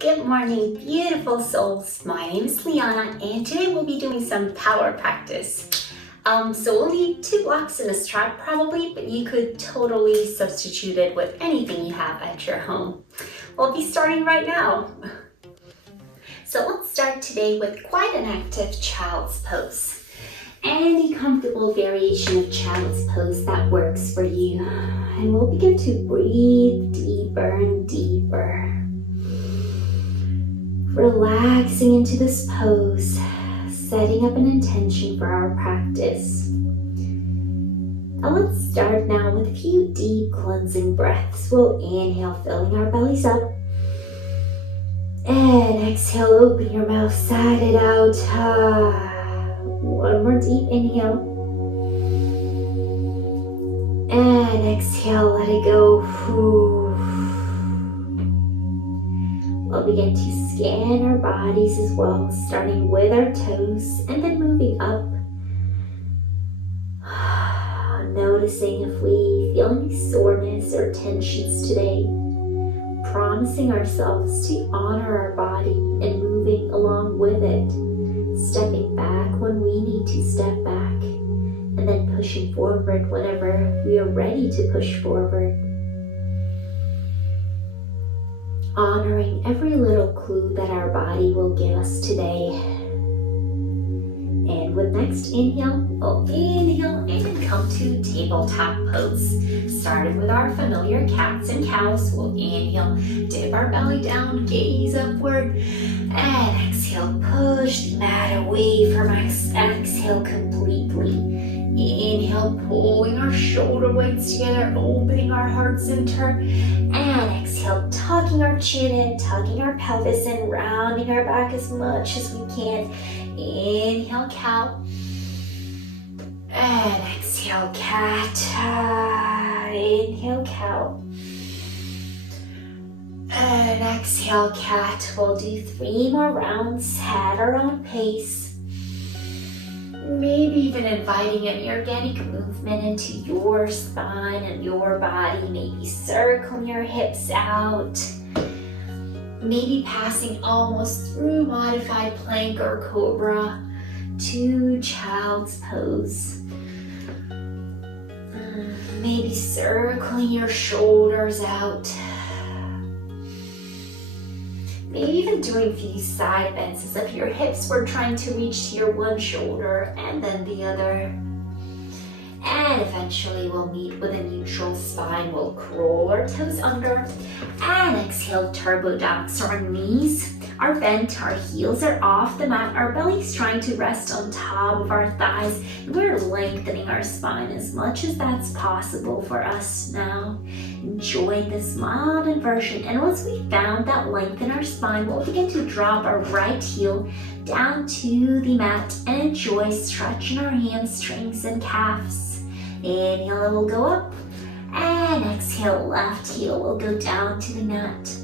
Good morning, beautiful souls. My name is Liana, and today we'll be doing some power practice. So we'll need 2 blocks and a strap probably, but you could totally substitute it with anything you have at your home. We'll be starting right now. So let's start today with quite an active child's pose. Any comfortable variation of child's pose that works for you. And we'll begin to breathe deeper and deeper. Relaxing into this pose, setting up an intention for our practice. Now let's start now with a few deep cleansing breaths. We'll inhale, filling our bellies up. And exhale, open your mouth, sigh it out. One more deep inhale. And exhale, let it go. We'll begin to scan our bodies as well, starting with our toes and then moving up. Noticing if we feel any soreness or tensions today. Promising ourselves to honor our body and moving along with it. Stepping back when we need to step back. And then pushing forward whenever we are ready to push forward. Honoring every little clue that our body will give us today. And with next inhale, we'll inhale and come to tabletop pose. Starting with our familiar cats and cows, we'll inhale, dip our belly down, gaze upward, and exhale, push the mat away from us. Exhale completely. Inhale, pulling our shoulder blades together, opening our heart center, and exhale, tucking our chin in, tucking our pelvis in, rounding our back as much as we can. Inhale, cow, and exhale, cat. Inhale, cow, and exhale, cat. We'll do 3 more rounds at our own pace. Maybe even inviting any organic movement into your spine and your body. Maybe circling your hips out. Maybe passing almost through modified plank or cobra to child's pose. Maybe circling your shoulders out. Maybe even doing a few side bends as if your hips were trying to reach to your one shoulder and then the other. And eventually we'll meet with a neutral spine. We'll curl our toes under and exhale, turbo dogs. Our knees are bent, our heels are off the mat, our belly's trying to rest on top of our thighs. And we're lengthening our spine as much as that's possible for us now. Enjoying this mild inversion. And once we found that length in our spine, we'll begin to drop our right heel down to the mat and enjoy stretching our hamstrings and calves. Inhale, it will go up. And exhale, left heel will go down to the mat.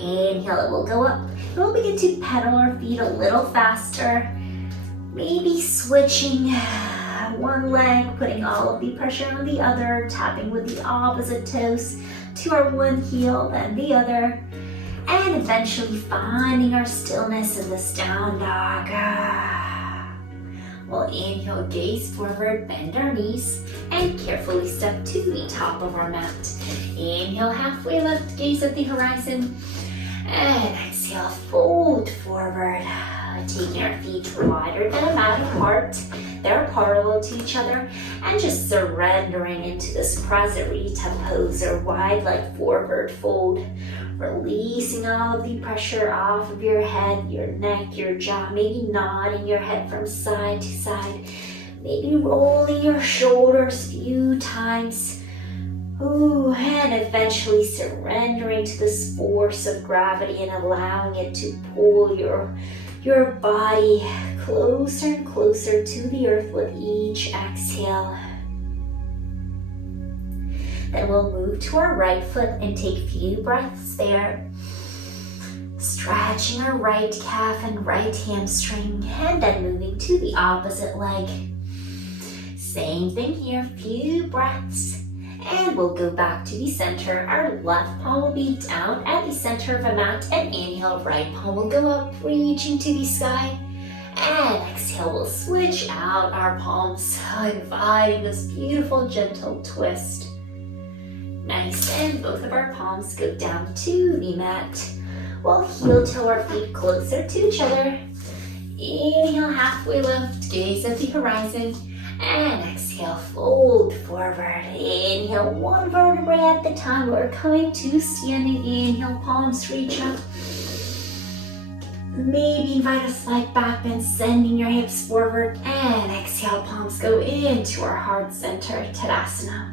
Inhale, it will go up. And we'll begin to pedal our feet a little faster. Maybe switching one leg, putting all of the pressure on the other, tapping with the opposite toes to our one heel, then the other. And eventually finding our stillness in this down dog. We'll inhale, gaze forward, bend our knees, and carefully step to the top of our mat. Inhale, halfway lift, gaze at the horizon. And exhale, fold forward. Taking our feet wider than a mat apart. They're parallel to each other. And just surrendering into this Prasarita pose, or wide leg forward fold. Releasing all of the pressure off of your head, your neck, your jaw. Maybe nodding your head from side to side. Maybe rolling your shoulders a few times. And eventually surrendering to this force of gravity and allowing it to pull your body closer and closer to the earth with each exhale. Then we'll move to our right foot and take a few breaths there. Stretching our right calf and right hamstring, and then moving to the opposite leg. Same thing here, few breaths. And we'll go back to the center. Our left palm will be down at the center of the mat. And inhale, right palm will go up, reaching to the sky. And exhale, we'll switch out our palms, inviting this beautiful, gentle twist. Nice, and both of our palms go down to the mat. We'll heel toe our feet closer to each other. Inhale, halfway lift, gaze at the horizon. And exhale, fold forward. Inhale, one vertebrae at the time. We're coming to standing. Inhale, palms reach up. Maybe invite a slight back bend, sending your hips forward. And exhale, palms go into our heart center, Tadasana.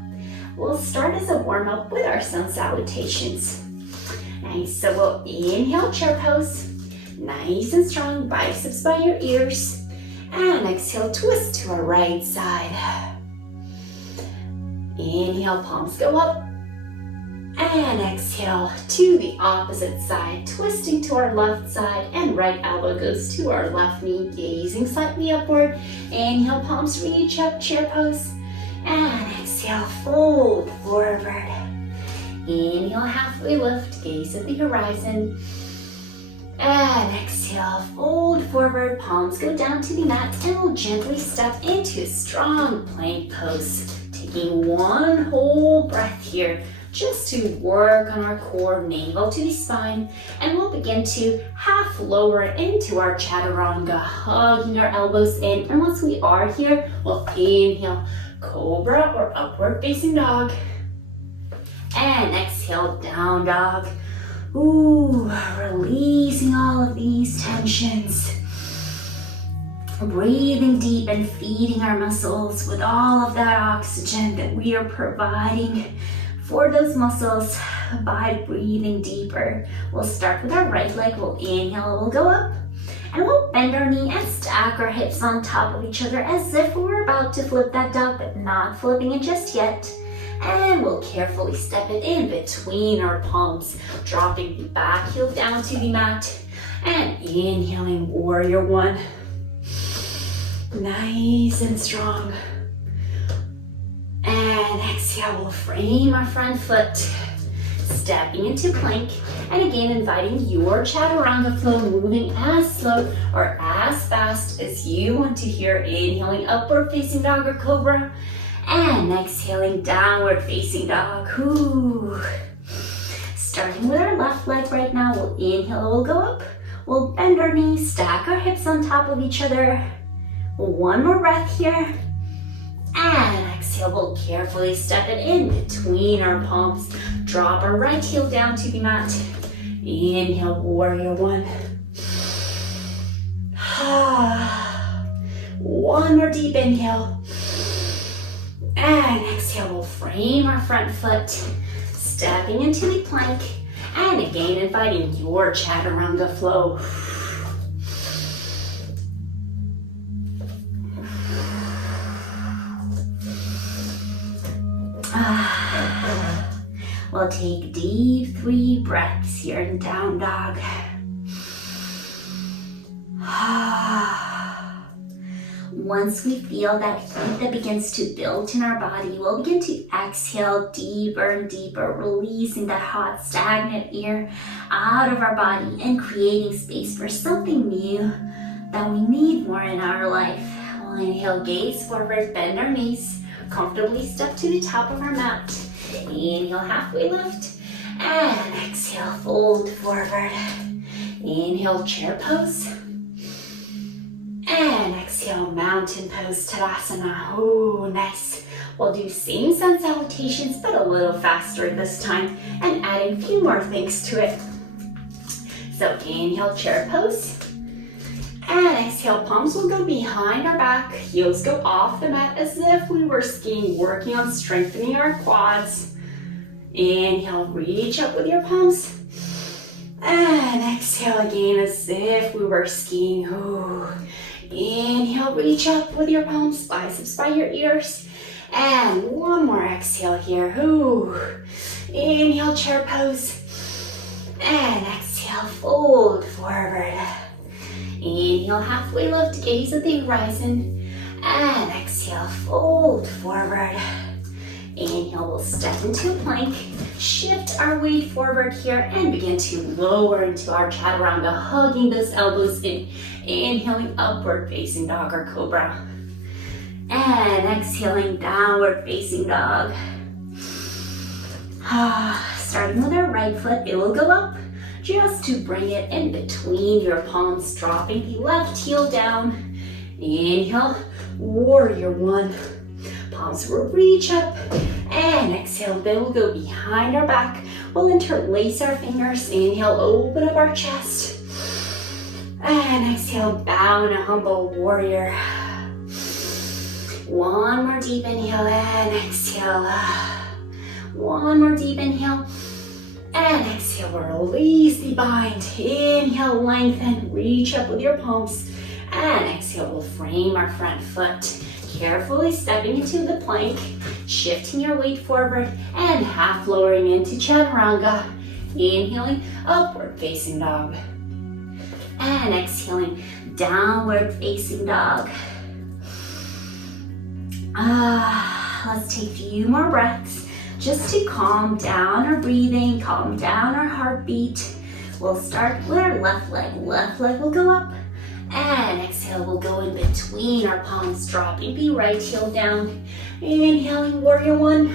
We'll start as a warm-up with our sun salutations. Nice, so we'll inhale, chair pose. Nice and strong, biceps by your ears. And exhale, twist to our right side. Inhale, palms go up. And exhale to the opposite side, twisting to our left side, and right elbow goes to our left knee, gazing slightly upward. Inhale, palms reach up, chair pose. And exhale, fold forward. Inhale, halfway lift, gaze at the horizon. And exhale, fold forward, palms go down to the mat, and we'll gently step into a strong plank pose. Taking one whole breath here, just to work on our core, navel to the spine, and we'll begin to half lower into our chaturanga, hugging our elbows in. And once we are here, we'll inhale, cobra or upward facing dog. And exhale, down dog. Ooh, releasing all of these tensions. Breathing deep and feeding our muscles with all of that oxygen that we are providing for those muscles by breathing deeper. We'll start with our right leg. We'll inhale, we'll go up. And we'll bend our knee and stack our hips on top of each other as if we're about to flip that dog, but not flipping it just yet. And we'll carefully step it in between our palms, dropping the back heel down to the mat. And inhaling, warrior one. Nice and strong. And exhale, we'll frame our front foot, stepping into plank. And again, inviting your chaturanga flow, moving as slow or as fast as you want to here. Inhaling, upward facing dog or cobra. And exhaling, downward facing dog. Ooh. Starting with our left leg right now, we'll inhale, we'll go up. We'll bend our knees, stack our hips on top of each other. One more breath here. And exhale, we'll carefully step it in between our palms. Drop our right heel down to the mat. Inhale, warrior one. One more deep inhale. And exhale, we'll frame our front foot, stepping into the plank. And again, inviting your chaturanga flow. We'll take deep 3 breaths here in down dog. Once we feel that heat that begins to build in our body, we'll begin to exhale deeper and deeper, releasing that hot, stagnant air out of our body and creating space for something new that we need more in our life. We'll inhale, gaze forward, bend our knees, comfortably step to the top of our mat. Inhale, halfway lift, and exhale, fold forward. Inhale, chair pose. And exhale, mountain pose, Tadasana. Oh, nice. We'll do same sun salutations, but a little faster this time, and adding a few more things to it. So inhale, chair pose. And exhale, palms will go behind our back, heels go off the mat as if we were skiing, working on strengthening our quads. Inhale, reach up with your palms. And exhale again as if we were skiing. Ooh. Inhale, reach up with your palms, biceps by your ears. And one more exhale here. Ooh. Inhale, chair pose. And exhale, fold forward. Inhale, halfway lift, gaze at the horizon. And exhale, fold forward. Inhale, we'll step into a plank. Shift our weight forward here and begin to lower into our chaturanga, hugging those elbows in. Inhaling, upward facing dog or cobra. And exhaling, downward facing dog. Starting with our right foot, it will go up just to bring it in between your palms, dropping the left heel down. Inhale, warrior one. Palms will reach up, and exhale, they will go behind our back. We'll interlace our fingers. Inhale, open up our chest. And exhale, bow in a humble warrior. One more deep inhale and exhale. One more deep inhale and exhale. Release the bind. Inhale, lengthen, reach up with your palms. And exhale, we'll frame our front foot. Carefully stepping into the plank, shifting your weight forward and half lowering into chaturanga. Inhaling, upward facing dog. And exhaling, downward facing dog. Let's take a few more breaths just to calm down our breathing, calm down our heartbeat. We'll start with our left leg. Left leg will go up. And exhale, we'll go in between our palms, dropping the right heel down. Inhaling, warrior one.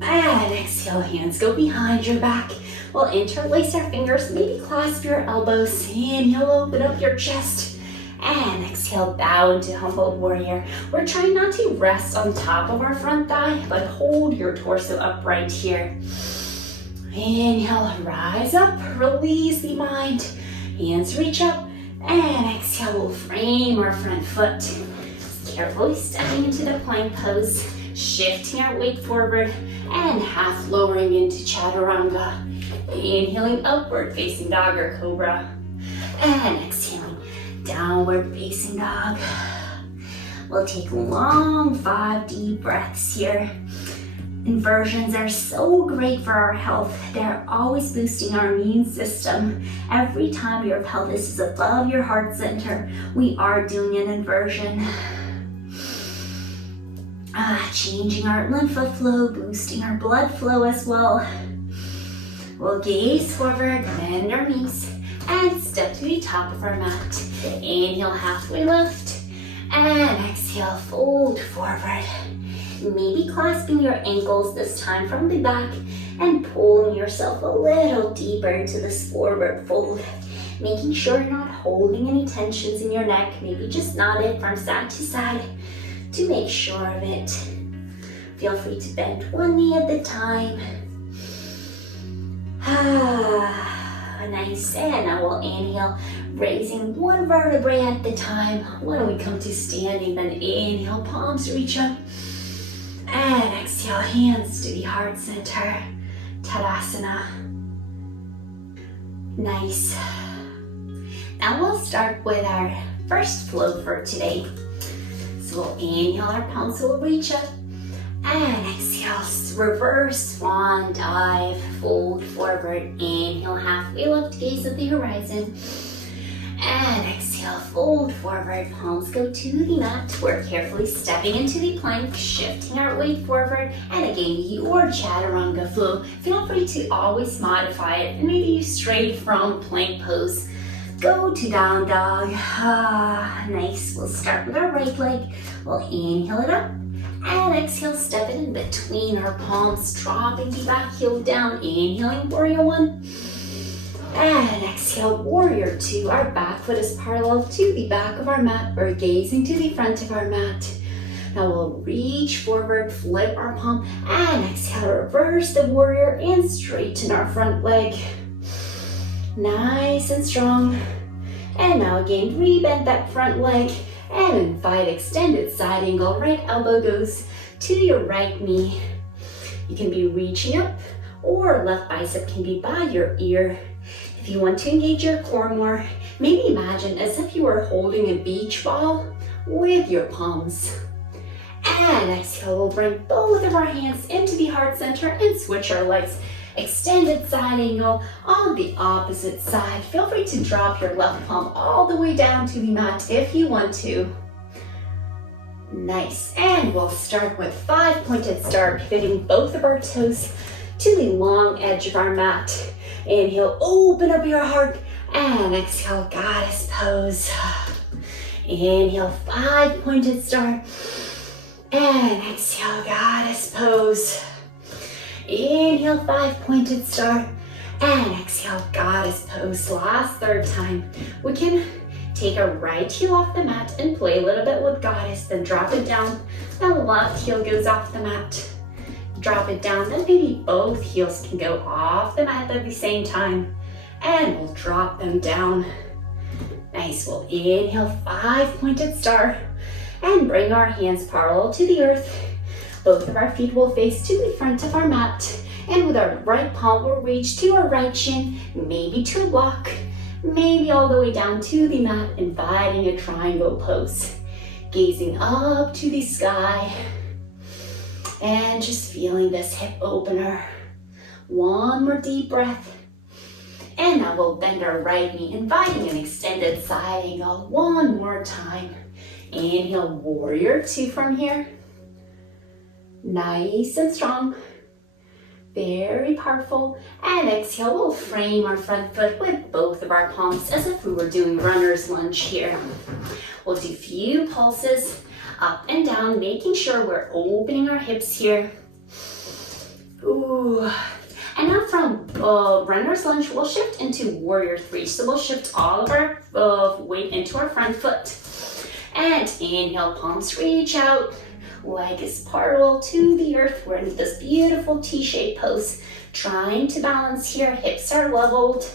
And exhale, hands go behind your back. We'll interlace our fingers, maybe clasp your elbows. Inhale, open up your chest. And exhale, bow into humble warrior. We're trying not to rest on top of our front thigh, but hold your torso upright here. Inhale, rise up, release the mind. Hands reach up. And exhale, we'll frame our front foot. Carefully stepping into the plank pose, shifting our weight forward and half lowering into chaturanga. Inhaling, upward facing dog or cobra. And exhaling, downward facing dog. We'll take long 5 deep breaths here. Inversions are so great for our health. They're always boosting our immune system. Every time your pelvis is above your heart center, we are doing an inversion. Changing our lymph flow, boosting our blood flow as well. We'll gaze forward, bend our knees, and step to the top of our mat. Inhale, halfway lift, and exhale, fold forward. Maybe clasping your ankles this time from the back and pulling yourself a little deeper to this forward fold. Making sure you're not holding any tensions in your neck. Maybe just nod it from side to side to make sure of it. Feel free to bend one knee at the time. Nice. And now we'll inhale, raising one vertebrae at the time. When we come to standing, then inhale, palms reach up. And exhale, hands to the heart center. Tadasana. Nice. Now we'll start with our first flow for today. So we'll inhale, our palms will reach up. And exhale, reverse swan dive, fold forward. Inhale, halfway lift, gaze at the horizon. And exhale, fold forward, palms go to the mat. We're carefully stepping into the plank, shifting our weight forward. And again, your chaturanga flow. Feel free to always modify it. And maybe you strayed from plank pose. Go to down dog. Nice. We'll start with our right leg. We'll inhale it up. And exhale, step it in between our palms, dropping the back heel down. Inhaling, warrior one. And exhale, warrior two. Our back foot is parallel to the back of our mat. We're gazing to the front of our mat. Now we'll reach forward, flip our palm, and exhale, reverse the warrior and straighten our front leg. Nice and strong. And now again, rebend that front leg and invite extended side angle. Right elbow goes to your right knee. You can be reaching up, or left bicep can be by your ear. If you want to engage your core more, maybe imagine as if you were holding a beach ball with your palms. And exhale, we'll bring both of our hands into the heart center and switch our legs. Extended side angle on the opposite side. Feel free to drop your left palm all the way down to the mat if you want to. Nice, and we'll start with 5 pointed star, pivoting both of our toes to the long edge of our mat. Inhale, open up your heart, and exhale, goddess pose. Inhale, 5 pointed star, and exhale, goddess pose. Inhale, 5 pointed star, and exhale, goddess pose. Last third time. We can take our right heel off the mat and play a little bit with goddess, then drop it down. Then the left heel goes off the mat. Drop it down, then maybe both heels can go off the mat at the same time. And we'll drop them down. Nice, we'll inhale, 5 pointed star, and bring our hands parallel to the earth. Both of our feet will face to the front of our mat. And with our right palm, we'll reach to our right shin, maybe to a block, maybe all the way down to the mat, inviting a triangle pose. Gazing up to the sky, and just feeling this hip opener. One more deep breath. And now we'll bend our right knee, inviting an extended side angle. One more time. Inhale, warrior two from here. Nice and strong. Very powerful. And exhale, we'll frame our front foot with both of our palms as if we were doing runner's lunge here. We'll do a few pulses up and down, making sure we're opening our hips here. Ooh. And now from runner's lunge, we'll shift into warrior three. So we'll shift all of our weight into our front foot. And inhale, palms reach out. Leg is parallel to the earth. We're in this beautiful T-shaped pose. Trying to balance here, hips are leveled.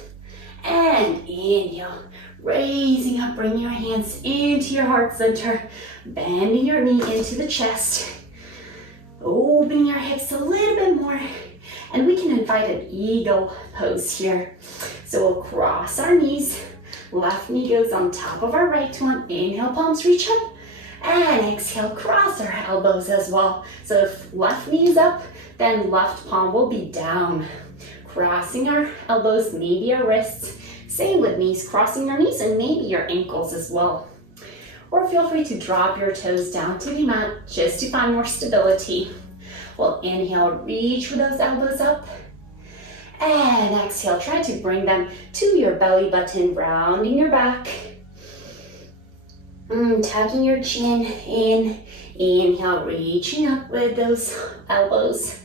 And inhale, raising up, bring your hands into your heart center. Bending your knee into the chest. Opening your hips a little bit more. And we can invite an eagle pose here. So we'll cross our knees. Left knee goes on top of our right one. Inhale, palms reach up. And exhale, cross our elbows as well. So if left knee is up, then left palm will be down. Crossing our elbows, maybe our wrists. Same with knees, crossing your knees and maybe your ankles as well. Or feel free to drop your toes down to the mat just to find more stability. We'll inhale, reach for those elbows up. And exhale, try to bring them to your belly button, rounding your back. Tucking your chin in. Inhale, reaching up with those elbows.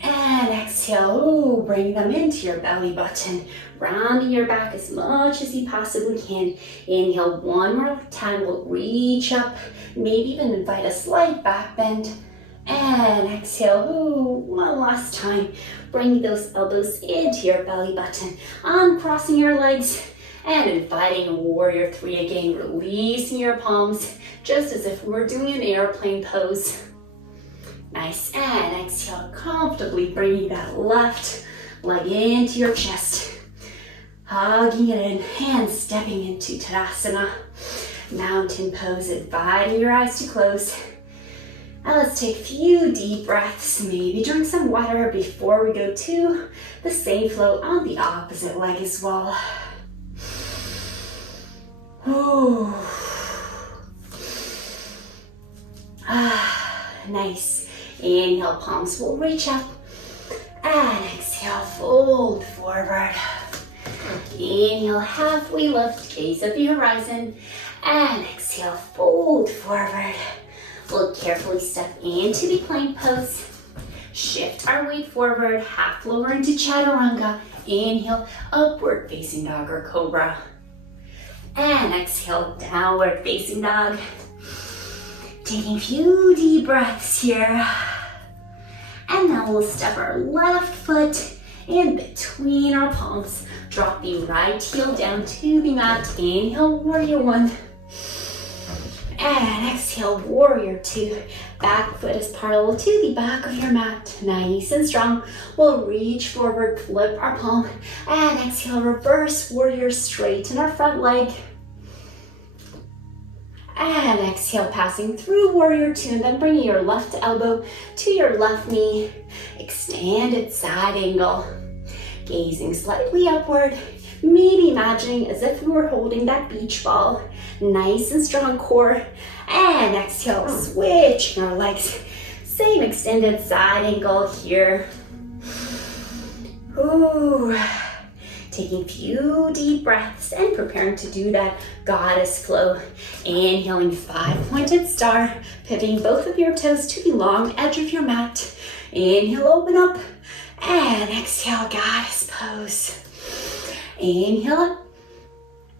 And exhale, bring them into your belly button, rounding your back as much as you possibly can. Inhale, one more time, we'll reach up, maybe even invite a slight back bend. And exhale, one last time, bring those elbows into your belly button, uncrossing your legs, and inviting warrior three again, releasing your palms, just as if we were doing an airplane pose. Nice, and exhale, comfortably bringing that left leg into your chest. Hugging it in, hands stepping into Tadasana. Mountain pose, inviting your eyes to close. Now let's take a few deep breaths, maybe drink some water before we go to the same flow on the opposite leg as well. Ooh. Nice. Inhale, palms will reach up. And exhale, fold forward. Inhale, halfway lift, gaze at the horizon. And exhale, fold forward. We'll carefully step into the plank pose. Shift our weight forward, half lower into chaturanga. Inhale, upward facing dog or cobra. And exhale, downward facing dog. Taking a few deep breaths here. And now we'll step our left foot in between our palms. Drop the right heel down to the mat. Inhale, warrior one. And exhale, warrior two. Back foot is parallel to the back of your mat. Nice and strong. We'll reach forward, flip our palm. And exhale, reverse warrior, straighten our front leg. And exhale, passing through warrior two, and then bringing your left elbow to your left knee. Extended side angle. Gazing slightly upward. Maybe imagining as if you were holding that beach ball. Nice and strong core. And exhale, switching our legs. Same extended side angle here. Ooh. Taking a few deep breaths and preparing to do that goddess flow. Inhaling 5-pointed star, pivoting both of your toes to the long edge of your mat. Inhale, open up, and exhale, goddess pose. Inhale up,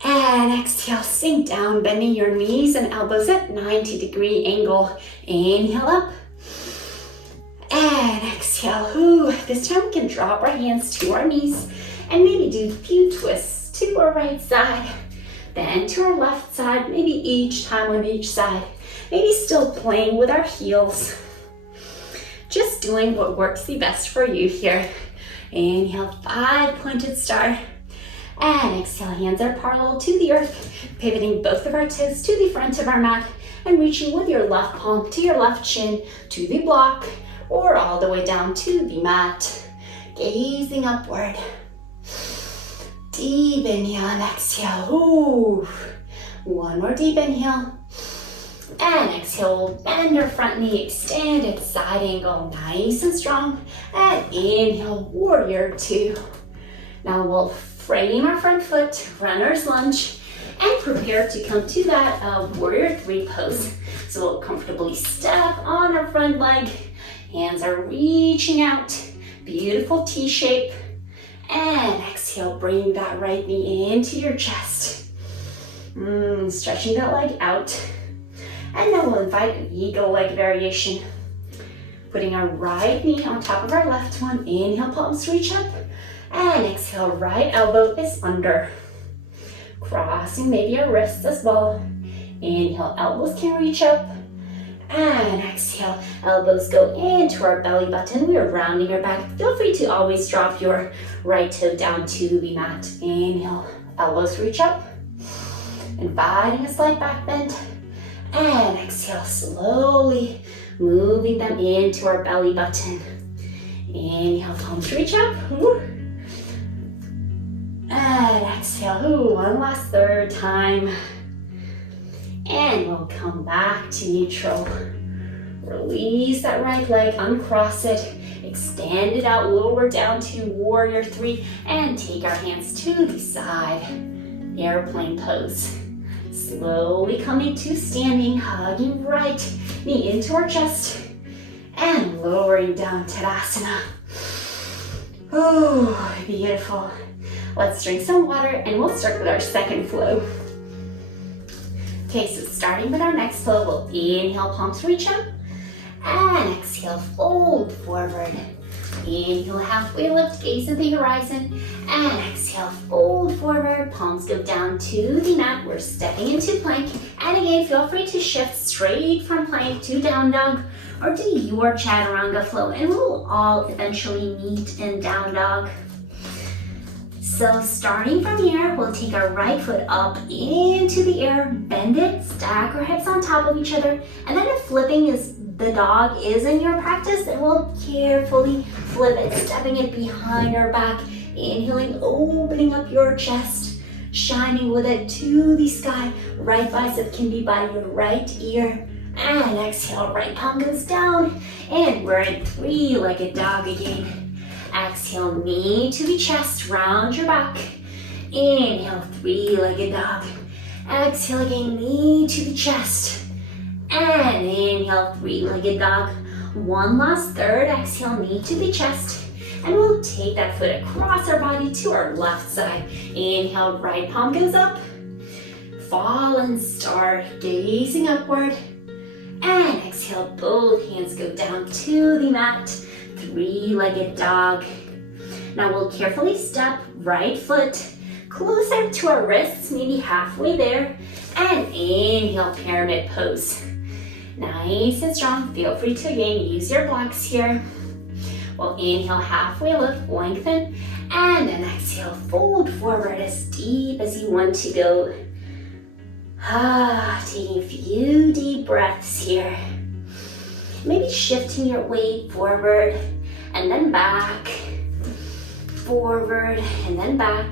and exhale, sink down, bending your knees and elbows at 90-degree angle. Inhale up, and exhale. Ooh, this time we can drop our hands to our knees and maybe do a few twists to our right side, then to our left side, maybe each time on each side. Maybe still playing with our heels. Just doing what works the best for you here. Inhale, 5-pointed star. And exhale, hands are parallel to the earth, pivoting both of our toes to the front of our mat and reaching with your left palm to your left shin to the block or all the way down to the mat. Gazing upward. Deep inhale and exhale. Ooh. One more deep inhale. And exhale, bend your front knee, extended side angle, nice and strong. And inhale, warrior two. Now we'll frame our front foot, runner's lunge, and prepare to come to that warrior three pose. So we'll comfortably step on our front leg. Hands are reaching out, beautiful T shape. And exhale, bring that right knee into your chest. Stretching that leg out. And now we'll invite an eagle leg variation. Putting our right knee on top of our left one. Inhale, palms reach up. And exhale, right elbow is under. Crossing maybe our wrists as well. Inhale, elbows can reach up. And exhale, elbows go into our belly button. We are rounding our back. Feel free to always drop your right toe down to the mat. Inhale, elbows reach up. Inviting a slight back bend. And exhale, slowly moving them into our belly button. Inhale, palms reach up. And exhale, one last third time. And we'll come back to neutral. Release that right leg, uncross it, extend it out, lower down to warrior three, and take our hands to the side. Airplane pose. Slowly coming to standing, hugging right knee into our chest, and lowering down Tadasana. Oh, beautiful. Let's drink some water and we'll start with our second flow. Okay, so starting with our next flow, we'll inhale, palms reach up, and exhale, fold forward. Inhale, halfway lift, gaze at the horizon, and exhale, fold forward, palms go down to the mat. We're stepping into plank, and again, feel free to shift straight from plank to down dog, or do your chaturanga flow, and we'll all eventually meet in down dog. So starting from here, we'll take our right foot up into the air, bend it, stack our hips on top of each other, and then if flipping is the dog is in your practice, then we'll carefully flip it, stepping it behind our back, inhaling, opening up your chest, shining with it to the sky. Right bicep can be by your right ear, and exhale, right palm goes down, and we're in three-legged dog again. Exhale, knee to the chest, round your back. Inhale, three-legged dog. Exhale again, knee to the chest. And inhale, three-legged dog. One last third, exhale, knee to the chest. And we'll take that foot across our body to our left side. Inhale, right palm goes up. Fallen star, gazing upward. And exhale, both hands go down to the mat. Three-legged dog. Now we'll carefully step right foot closer to our wrists, maybe halfway there, and inhale, pyramid pose. Nice and strong. Feel free to again use your blocks here. We'll inhale, halfway lift, lengthen, and then exhale, fold forward as deep as you want to go. Taking a few deep breaths here. Maybe shifting your weight forward and then back. forward and then back.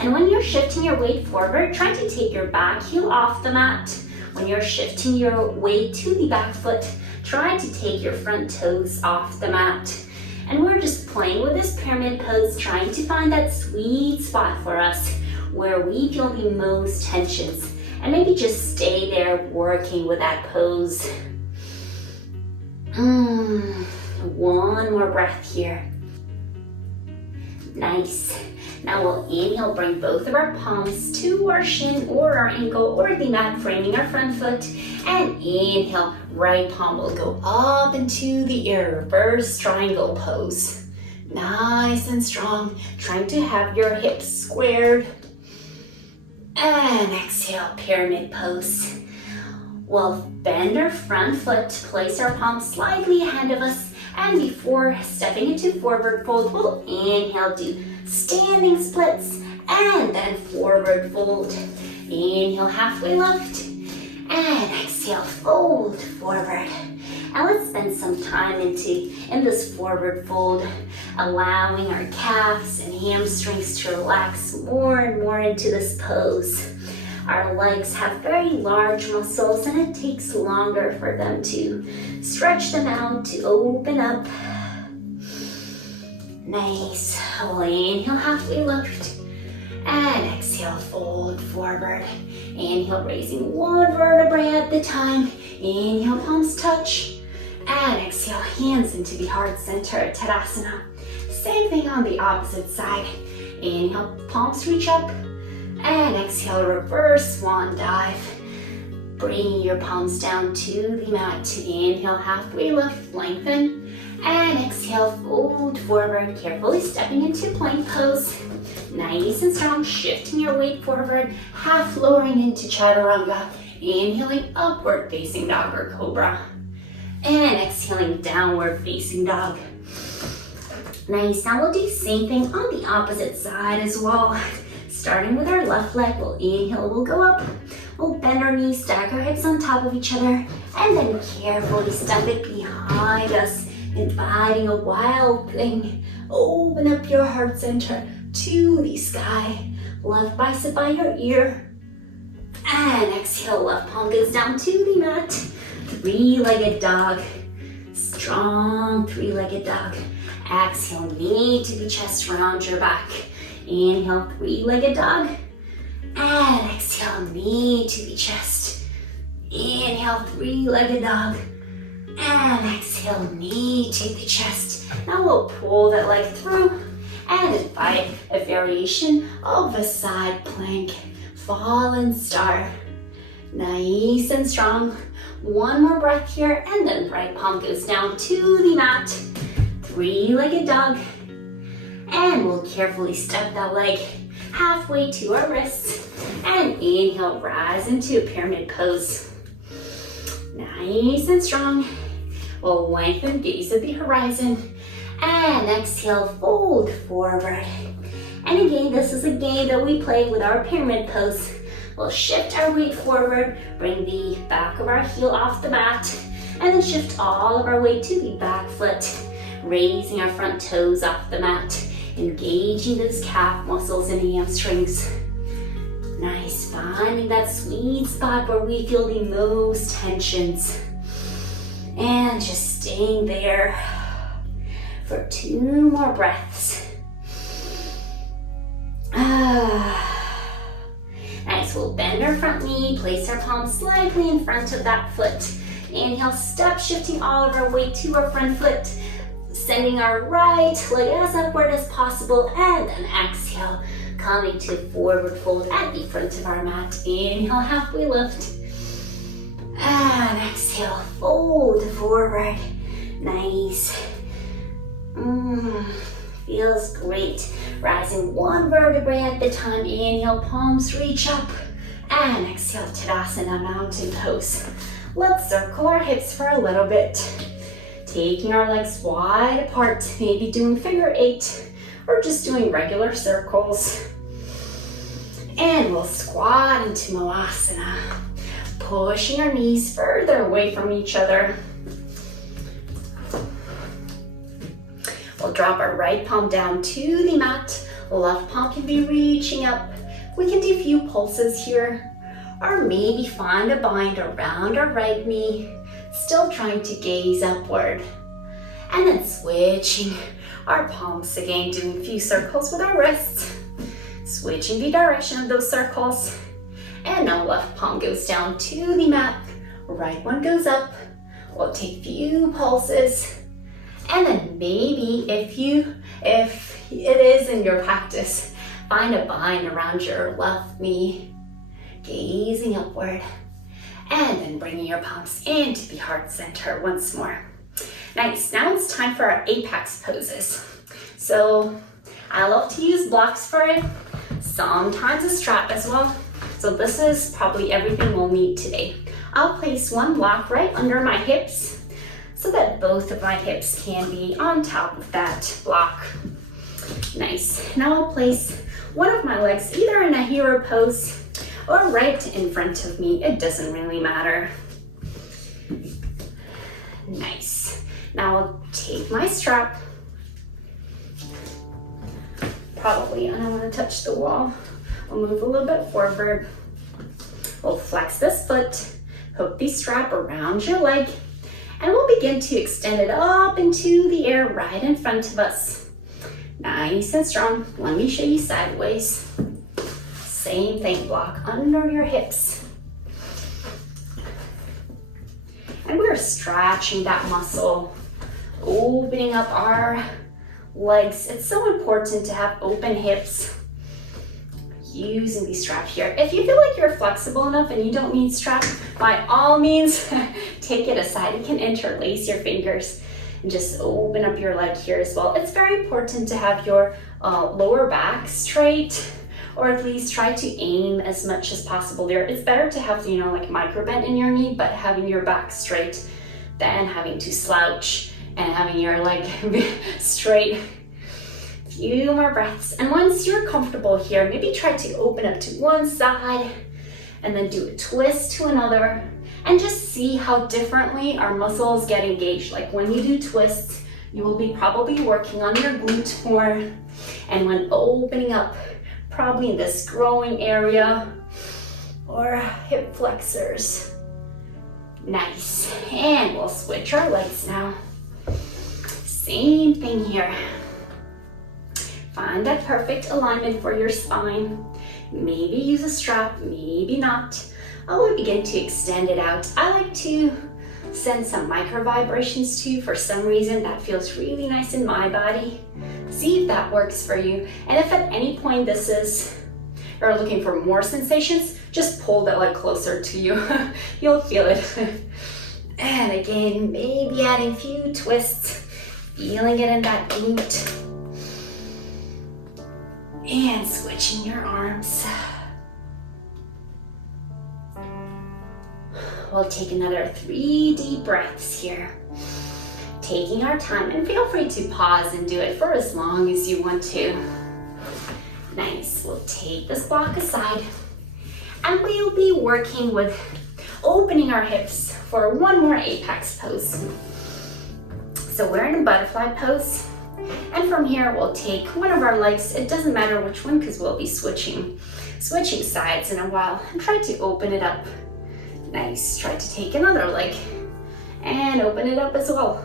And when you're shifting your weight forward, try to take your back heel off the mat. When you're shifting your weight to the back foot, try to take your front toes off the mat. And we're just playing with this pyramid pose, trying to find that sweet spot for us where we feel the most tensions. And maybe just stay there working with that pose. One more breath here. Nice. Now we'll inhale, bring both of our palms to our shin or our ankle or the mat, framing our front foot. And inhale, right palm will go up into the air, reverse triangle pose. Nice and strong, trying to have your hips squared. And exhale, pyramid pose. We'll bend our front foot, place our palms slightly ahead of us, and before stepping into forward fold, we'll inhale, do standing splits, and then forward fold. Inhale, halfway lift, and exhale, fold forward. And let's spend some time in this forward fold, allowing our calves and hamstrings to relax more and more into this pose. Our legs have very large muscles and it takes longer for them to stretch them out, to open up. Nice. We'll inhale, halfway lift, and exhale, fold forward. Inhale, raising one vertebrae at the time. Inhale, palms touch. And exhale, hands into the heart center, Tadasana. Same thing on the opposite side. Inhale, palms reach up. And exhale, reverse swan dive. Bringing your palms down to the mat. Inhale, halfway lift, lengthen. And exhale, fold forward, carefully stepping into plank pose. Nice and strong, shifting your weight forward, half lowering into chaturanga. Inhaling, upward facing dog or cobra. And exhaling, downward facing dog. Nice, now we'll do the same thing on the opposite side as well. Starting with our left leg, we'll inhale, we'll go up. We'll bend our knees, stack our hips on top of each other, and then carefully step it behind us, inviting a wild thing. Open up your heart center to the sky. Left bicep by your ear. And exhale, left palm goes down to the mat. Three-legged dog. Strong three-legged dog. Exhale, knee to the chest, round your back. Inhale, three-legged dog. And exhale, knee to the chest. Inhale, three-legged dog. And exhale, knee to the chest. Now we'll pull that leg through and invite a variation of a side plank. Fallen star. Nice and strong. One more breath here, and then right palm goes down to the mat. Three-legged dog. And we'll carefully step that leg halfway to our wrists. And inhale, rise into a pyramid pose. Nice and strong. We'll lengthen, gaze at the horizon. And exhale, fold forward. And again, this is a game that we play with our pyramid pose. We'll shift our weight forward, bring the back of our heel off the mat, and then shift all of our weight to the back foot, raising our front toes off the mat, engaging those calf muscles and hamstrings. Nice, finding that sweet spot where we feel the most tensions. And just staying there for 2 more breaths. Nice, we'll bend our front knee, place our palms slightly in front of that foot. Inhale, step, shifting all of our weight to our front foot, sending our right leg as upward as possible, and then exhale, coming to forward fold at the front of our mat. Inhale, halfway lift, and exhale, fold forward. Nice. Feels great. Rising 1 vertebrae at the time. Inhale, palms reach up. And exhale, Tadasana, mountain pose. Let's circle our hips for a little bit. Taking our legs wide apart, maybe doing figure 8 or just doing regular circles. And we'll squat into Malasana, pushing our knees further away from each other. We'll drop our right palm down to the mat. Left palm can be reaching up. We can do a few pulses here, or maybe find a bind around our right knee, still trying to gaze upward. And then switching our palms again, doing a few circles with our wrists, switching the direction of those circles. And now left palm goes down to the mat, right one goes up. We'll take a few pulses. And then maybe if it is in your practice, find a bind around your left knee, gazing upward, and then bringing your palms into the heart center once more. Nice, now it's time for our apex poses. So I love to use blocks for it, sometimes a strap as well. So this is probably everything we'll need today. I'll place one block right under my hips so that both of my hips can be on top of that block. Nice. Now I'll place one of my legs either in a hero pose or right in front of me. It doesn't really matter. Nice. Now I'll take my strap. Probably I don't want to touch the wall. I'll move a little bit forward. We'll flex this foot, hook the strap around your leg, and we'll begin to extend it up into the air right in front of us. Nice and strong. Let me show you sideways. Same thing, block under your hips. And we're stretching that muscle, opening up our legs. It's so important to have open hips. Using the strap here. If you feel like you're flexible enough and you don't need strap, by all means, take it aside. You can interlace your fingers and just open up your leg here as well. It's very important to have your lower back straight, or at least try to aim as much as possible there. It's better to have, like micro bend in your knee, but having your back straight than having to slouch and having your leg straight. Few more breaths, and once you're comfortable here, maybe try to open up to one side and then do a twist to another, and just see how differently our muscles get engaged. Like when you do twists, you will be probably working on your glute more, and when opening up, probably in this growing area or hip flexors. Nice, and we'll switch our legs now. Same thing here. Find that perfect alignment for your spine. Maybe use a strap, maybe not. I will begin to extend it out. I like to send some micro vibrations too. For some reason, that feels really nice in my body. See if that works for you. And if at any point you're looking for more sensations, just pull that leg closer to you. You'll feel it. And again, maybe adding a few twists, feeling it in that glute. And switching your arms. We'll take another 3 deep breaths here. Taking our time, and feel free to pause and do it for as long as you want to. Nice, we'll take this block aside, and we'll be working with opening our hips for one more apex pose. So we're in a butterfly pose. And from here, we'll take one of our legs. It doesn't matter which one, because we'll be switching sides in a while. And try to open it up. Nice. Try to take another leg and open it up as well.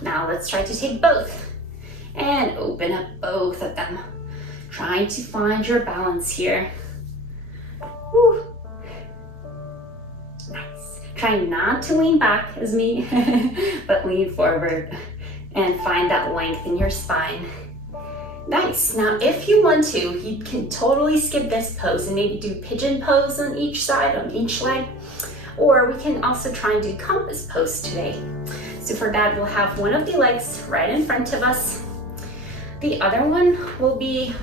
Now let's try to take both and open up both of them. Trying to find your balance here. Woo. Nice. Try not to lean back as me, but lean forward. And find that length in your spine. Nice. Now, if you want to, you can totally skip this pose and maybe do pigeon pose on each side, on each leg. Or we can also try and do compass pose today. So for that, we'll have one of the legs right in front of us. The other one will be,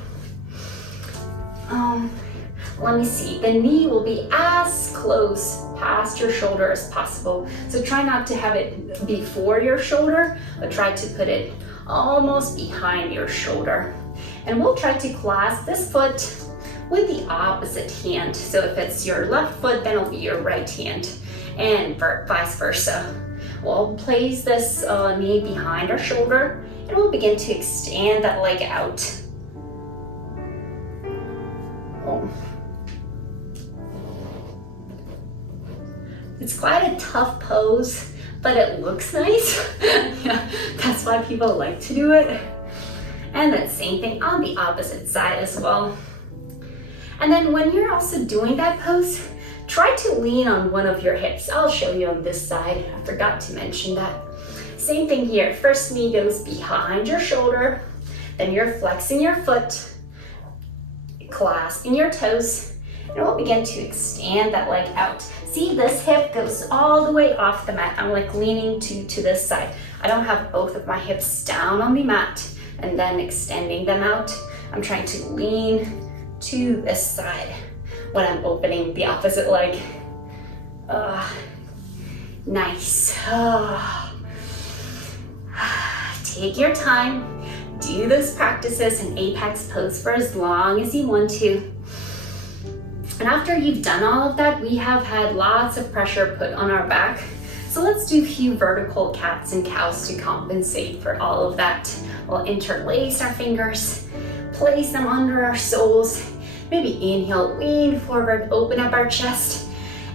let me see, the knee will be as close past your shoulder as possible. So try not to have it before your shoulder, but try to put it almost behind your shoulder. And we'll try to clasp this foot with the opposite hand. So if it's your left foot, then it'll be your right hand, and vice versa. We'll place this knee behind our shoulder And we'll begin to extend that leg out. It's quite a tough pose, but it looks nice. Yeah, that's why people like to do it. And then same thing on the opposite side as well. And then when you're also doing that pose, try to lean on one of your hips. I'll show you on this side. I forgot to mention that. Same thing here. First knee goes behind your shoulder. Then you're flexing your foot, clasping your toes, and we'll begin to extend that leg out. See, this hip goes all the way off the mat. I'm like leaning to this side. I don't have both of my hips down on the mat and then extending them out. I'm trying to lean to this side when I'm opening the opposite leg. Nice. Take your time. Do those practices in apex pose for as long as you want to. And after you've done all of that, we have had lots of pressure put on our back. So let's do a few vertical cats and cows to compensate for all of that. We'll interlace our fingers, place them under our soles. Maybe inhale, lean forward, open up our chest.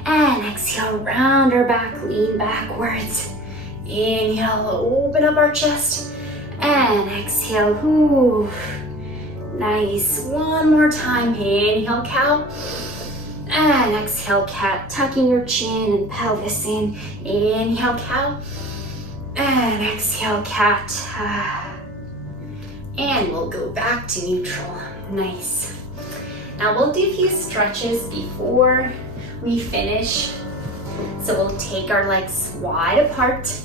And exhale, round our back, lean backwards. Inhale, open up our chest. And exhale, ooh, nice. One more time, inhale, cow. And exhale, cat, tucking your chin and pelvis in. Inhale, cow. And exhale, cat. And we'll go back to neutral. Nice. Now we'll do a few stretches before we finish. So we'll take our legs wide apart.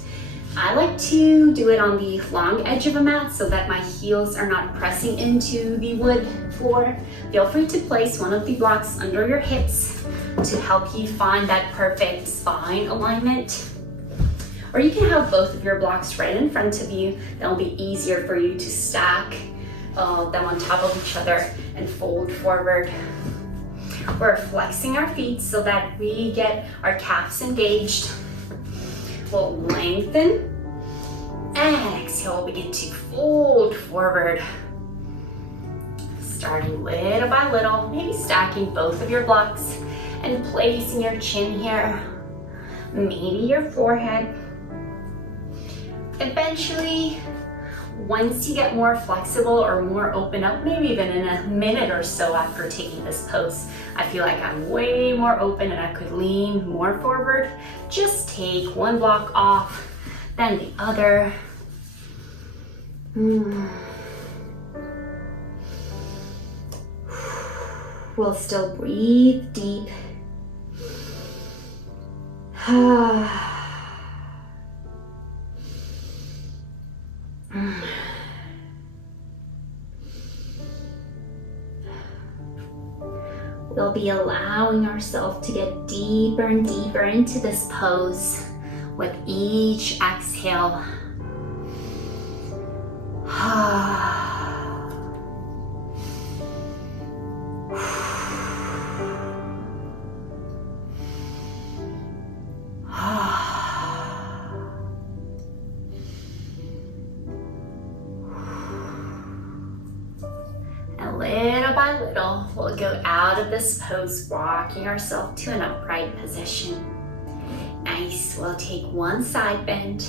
I like to do it on the long edge of a mat so that my heels are not pressing into the wood floor. Feel free to place one of the blocks under your hips to help you find that perfect spine alignment. Or you can have both of your blocks right in front of you. That'll be easier for you to stack them on top of each other and fold forward. We're flexing our feet so that we get our calves engaged. We'll lengthen and exhale, begin to fold forward. Starting little by little, maybe stacking both of your blocks and placing your chin here, maybe your forehead. Eventually, once you get more flexible or more open up, maybe even in a minute or so after taking this pose, I feel like I'm way more open and I could lean more forward. Just take one block off, then the other. We'll still breathe deep. We'll be allowing ourselves to get deeper and deeper into this pose with each exhale. Little by little, we'll go out of this pose, walking ourselves to an upright position. Nice. We'll take one side bend,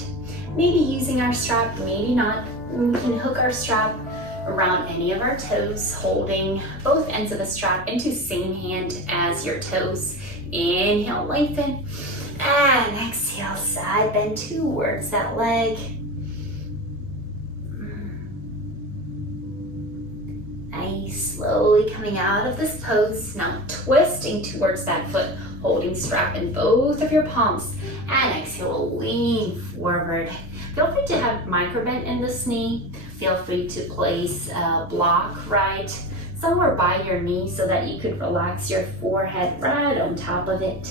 maybe using our strap, maybe not. We can hook our strap around any of our toes, holding both ends of the strap into the same hand as your toes. Inhale, lengthen, and exhale, side bend towards that leg. Nice, slowly coming out of this pose, now twisting towards that foot, holding strap in both of your palms, and exhale, lean forward. Feel free to have micro bend in this knee. Feel free to place a block right somewhere by your knee so that you could relax your forehead right on top of it.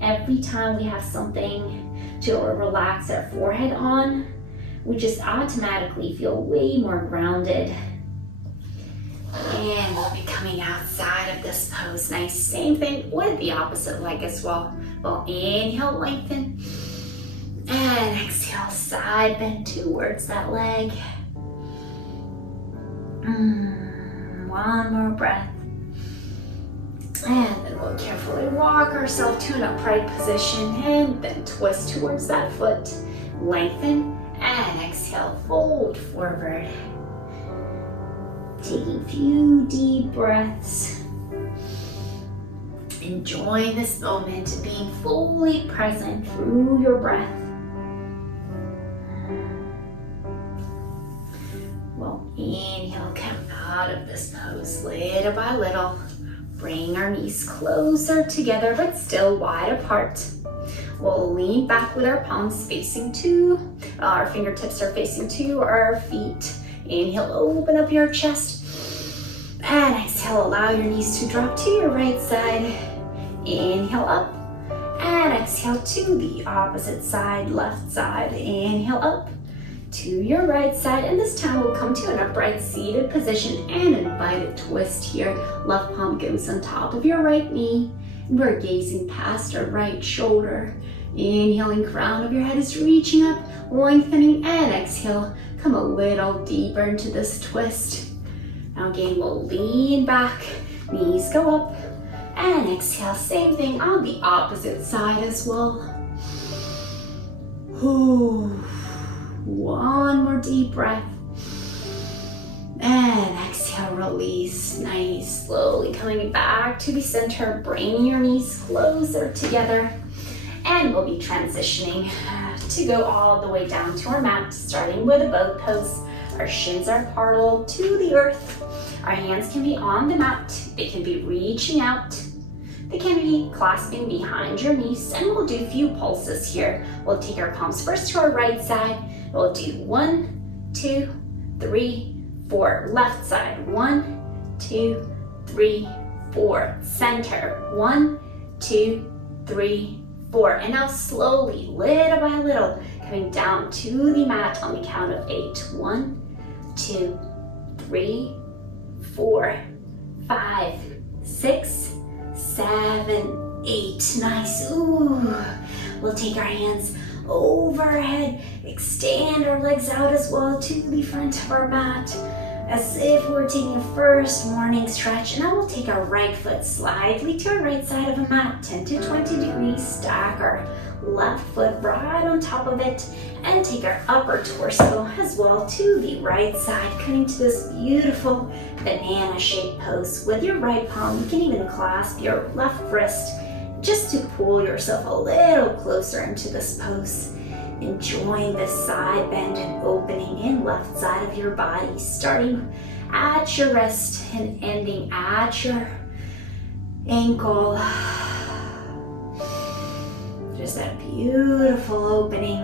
Every time we have something to relax our forehead on, we just automatically feel way more grounded. And we'll be coming outside of this pose. Nice, same thing with the opposite leg as well. We'll inhale, lengthen, and exhale, side bend towards that leg. One more breath. And then we'll carefully walk ourselves to an upright position and then twist towards that foot. Lengthen and exhale, fold forward. Taking a few deep breaths. Enjoying this moment, being fully present through your breath. We'll inhale, come out of this pose little by little. Bring our knees closer together, but still wide apart. We'll lean back with our palms facing to, our fingertips are facing to our feet. Inhale, open up your chest. And exhale, allow your knees to drop to your right side. Inhale up. And exhale to the opposite side, left side. Inhale up to your right side. And this time we'll come to an upright seated position and invite a twist here. Left palm goes on top of your right knee. And we're gazing past our right shoulder. Inhaling, crown of your head is reaching up, lengthening, and exhale. Come a little deeper into this twist. Now again, we'll lean back, knees go up, and exhale. Same thing on the opposite side as well. One more deep breath. And exhale, release. Nice, slowly coming back to the center. Bring your knees closer together. And we'll be transitioning to go all the way down to our mat, starting with a boat pose. Our shins are parallel to the earth. Our hands can be on the mat. They can be reaching out. They can be clasping behind your knees. And we'll do a few pulses here. We'll take our palms first to our right side. We'll do 1, 2, 3, 4. Left side, 1, 2, 3, 4. Center, 1, 2, 3, 4. And now slowly, little by little, coming down to the mat on the count of 8. 1, 2, 3, 4, 5, 6, 7, 8. Nice. Ooh. We'll take our hands overhead, extend our legs out as well to the front of our mat, as if we're taking a first morning stretch. And now we'll take our right foot slightly to our right side of the mat, 10 to 20 degrees, stack our left foot right on top of it, and take our upper torso as well to the right side, coming to this beautiful banana shaped pose. With your right palm, you can even clasp your left wrist just to pull yourself a little closer into this pose. Enjoying the side bend and opening in left side of your body, starting at your wrist and ending at your ankle. Just that beautiful opening.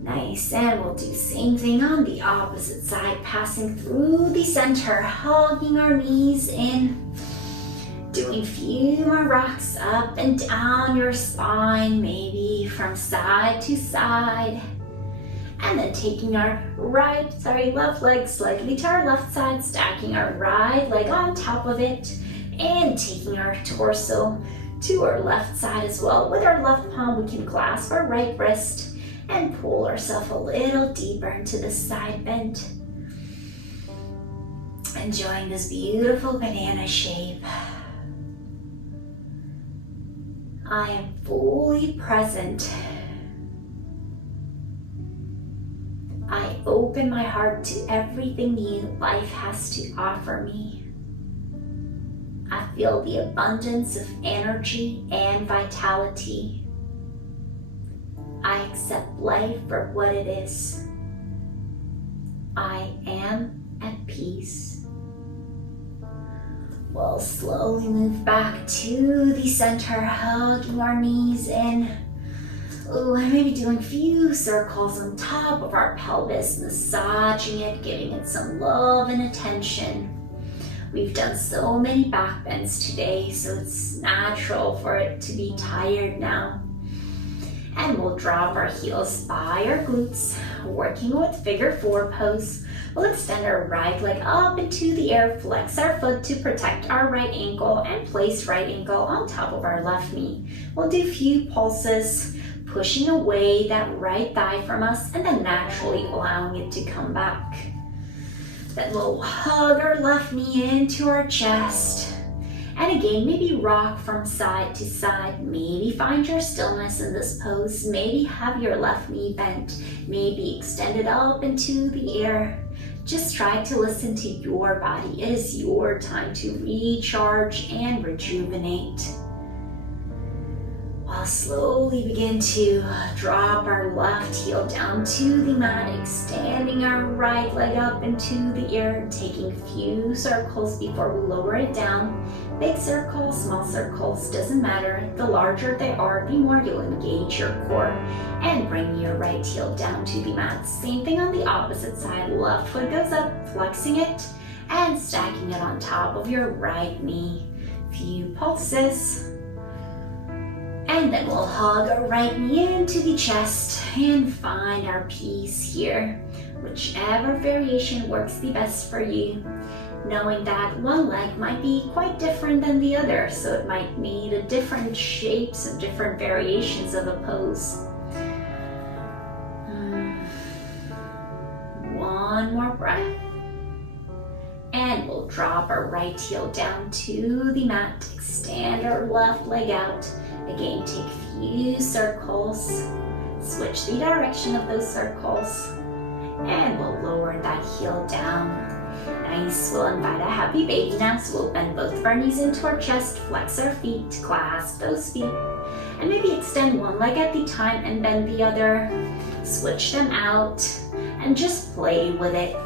Nice, and we'll do the same thing on the opposite side, passing through the center, hugging our knees in. Doing a few more rocks up and down your spine, maybe from side to side. And then taking our left leg slightly to our left side, stacking our right leg on top of it, and taking our torso to our left side as well. With our left palm, we can clasp our right wrist and pull ourselves a little deeper into the side bend. Enjoying this beautiful banana shape. I am fully present. I open my heart to everything new life has to offer me. I feel the abundance of energy and vitality. I accept life for what it is. I am at peace. We'll slowly move back to the center, hugging our knees in. Ooh, and maybe doing a few circles on top of our pelvis, massaging it, giving it some love and attention. We've done so many back bends today, so it's natural for it to be tired now. And we'll drop our heels by our glutes, working with figure 4 pose. We'll extend our right leg up into the air, flex our foot to protect our right ankle, and place right ankle on top of our left knee. We'll do a few pulses, pushing away that right thigh from us and then naturally allowing it to come back. Then we'll hug our left knee into our chest. And again, maybe rock from side to side. Maybe find your stillness in this pose. Maybe have your left knee bent. Maybe extend it up into the air. Just try to listen to your body. It is your time to recharge and rejuvenate. We'll slowly begin to drop our left heel down to the mat, extending our right leg up into the air, taking a few circles before we lower it down. Big circles, small circles, doesn't matter. The larger they are, the more you'll engage your core. And bring your right heel down to the mat. Same thing on the opposite side. Left foot goes up, flexing it, and stacking it on top of your right knee. Few pulses. And then we'll hug our right knee into the chest and find our peace here. Whichever variation works the best for you. Knowing that one leg might be quite different than the other, so it might need a different shapes and different variations of a pose. One more breath. And we'll drop our right heel down to the mat. Extend our left leg out. Again, take a few circles. Switch the direction of those circles. And we'll lower that heel down. Nice. We'll invite a happy baby now. So we'll bend both of our knees into our chest, flex our feet, clasp those feet. And maybe extend one leg at the time and bend the other. Switch them out and just play with it.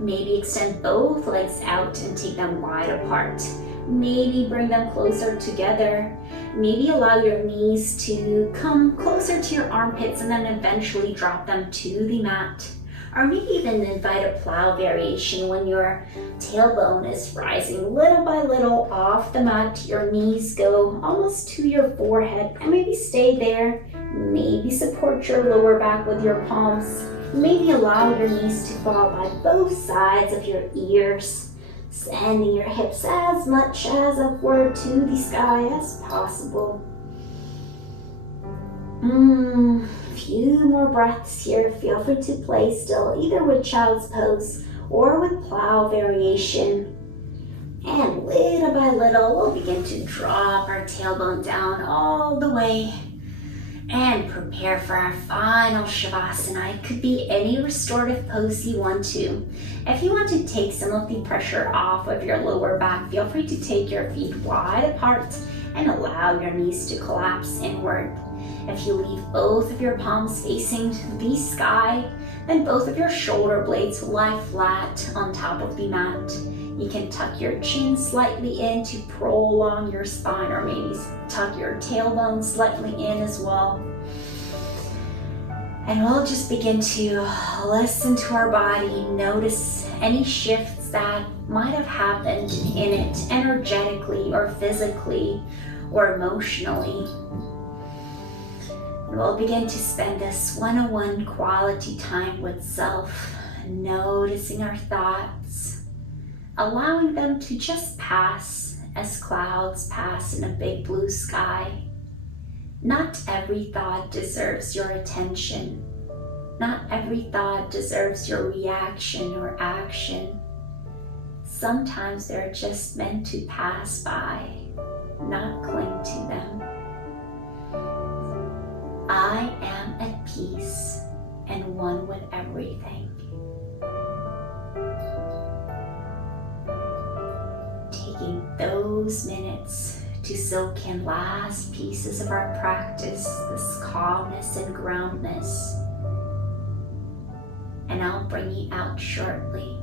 Maybe extend both legs out and take them wide apart. Maybe bring them closer together. Maybe allow your knees to come closer to your armpits and then eventually drop them to the mat. Or maybe even invite a plow variation when your tailbone is rising little by little off the mat. Your knees go almost to your forehead and maybe stay there. Maybe support your lower back with your palms. Maybe allow your knees to fall by both sides of your ears, sending your hips as much as upward to the sky as possible. Few more breaths here. Feel free to play still, either with child's pose or with plow variation. And little by little, we'll begin to drop our tailbone down all the way. And prepare for our final Shavasana. It could be any restorative pose you want to. If you want to take some of the pressure off of your lower back, feel free to take your feet wide apart and allow your knees to collapse inward. If you leave both of your palms facing the sky, then both of your shoulder blades will lie flat on top of the mat. You can tuck your chin slightly in to prolong your spine, or maybe tuck your tailbone slightly in as well. And we'll just begin to listen to our body, notice any shifts that might have happened in it energetically or physically or emotionally. And we'll begin to spend this one-on-one quality time with self, noticing our thoughts, allowing them to just pass as clouds pass in a big blue sky. Not every thought deserves your attention. Not every thought deserves your reaction or action. Sometimes they're just meant to pass by, not cling to them. I am at peace and one with everything. Taking those minutes to soak in last pieces of our practice, this calmness and groundness. And I'll bring you out shortly.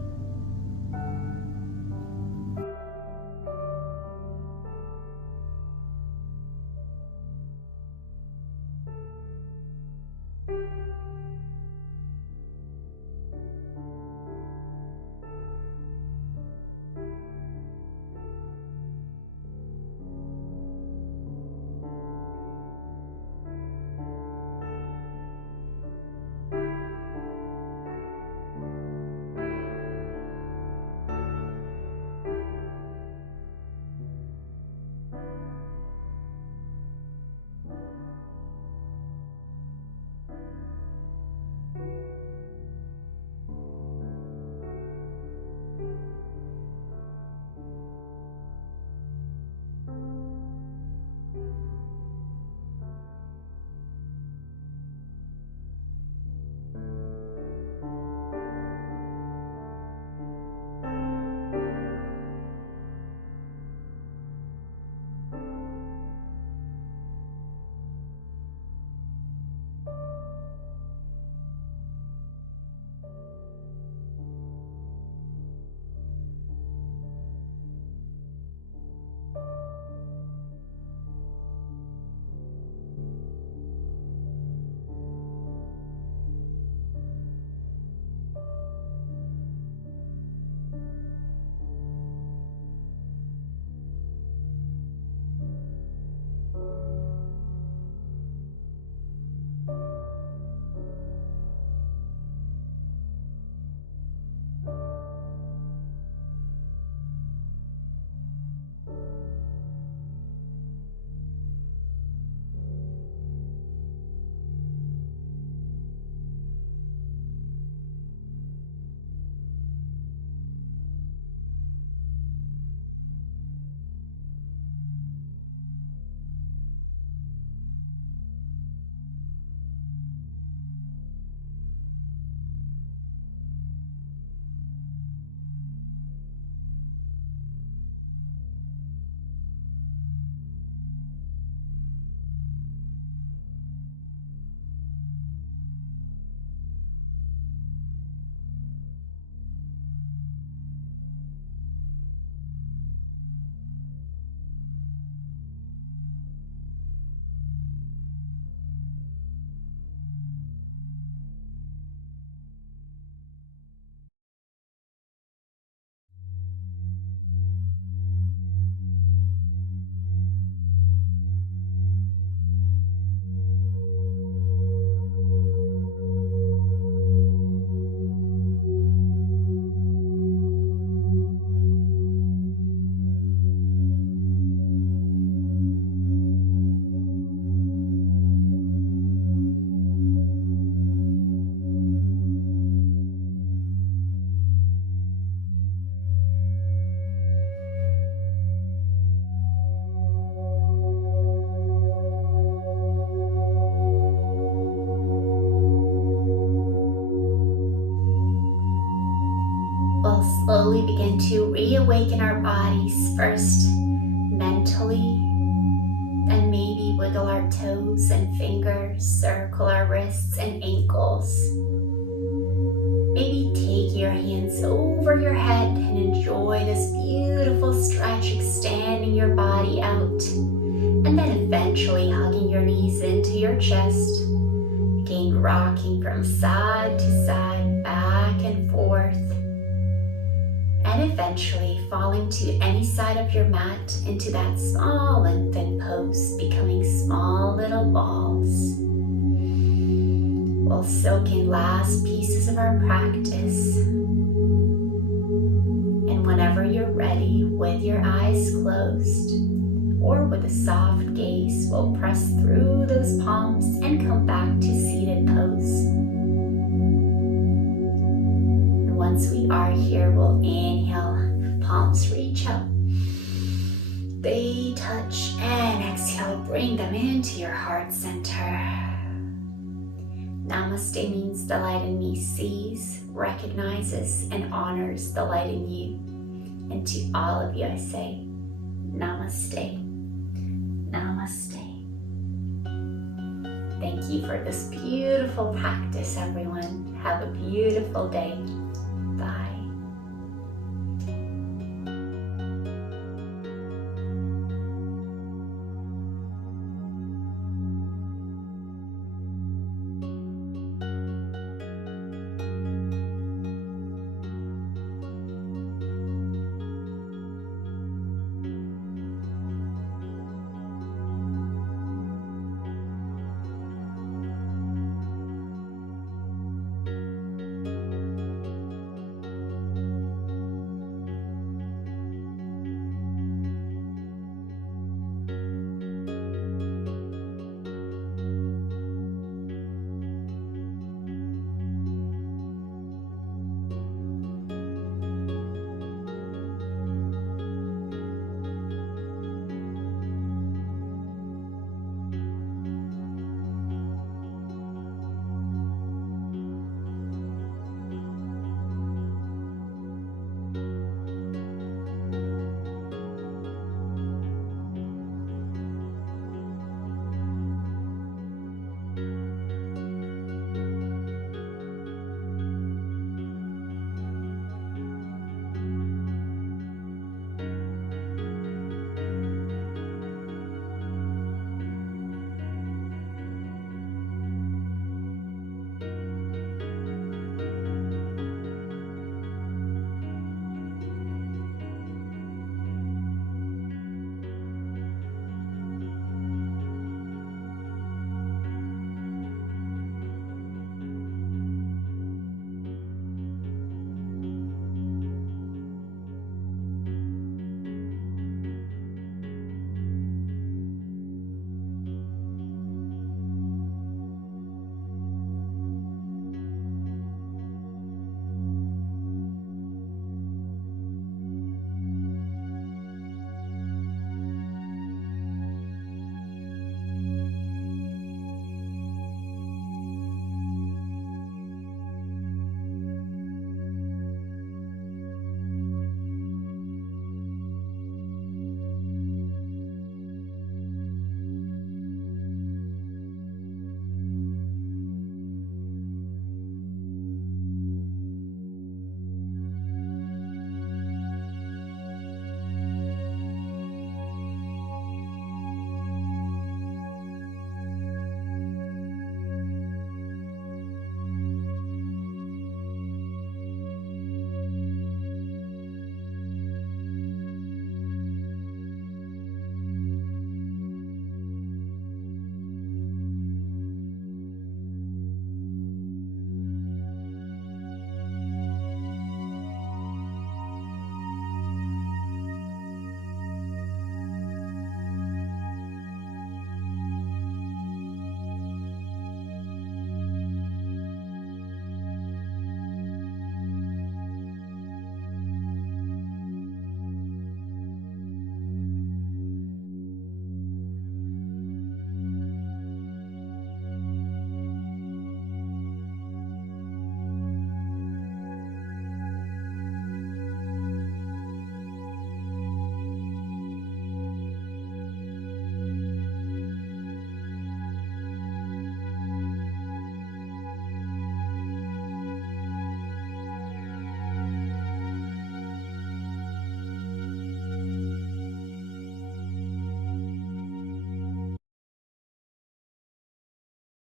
slowly begin to reawaken our bodies, first mentally, then maybe wiggle our toes and fingers, circle our wrists and ankles. Maybe take your hands over your head and enjoy this beautiful stretch, extending your body out, and then eventually hugging your knees into your chest. Again, rocking from side to side, back and forth, and eventually falling to any side of your mat into that small infant pose, becoming small little balls. We'll soak in last pieces of our practice. And whenever you're ready, with your eyes closed or with a soft gaze, we'll press through those palms and come back to seated pose. And once we are here, we'll inhale, palms reach up. They touch, and exhale, bring them into your heart center. Namaste means the light in me sees, recognizes, and honors the light in you. And to all of you I say, Namaste. Namaste. Thank you for this beautiful practice, everyone. Have a beautiful day.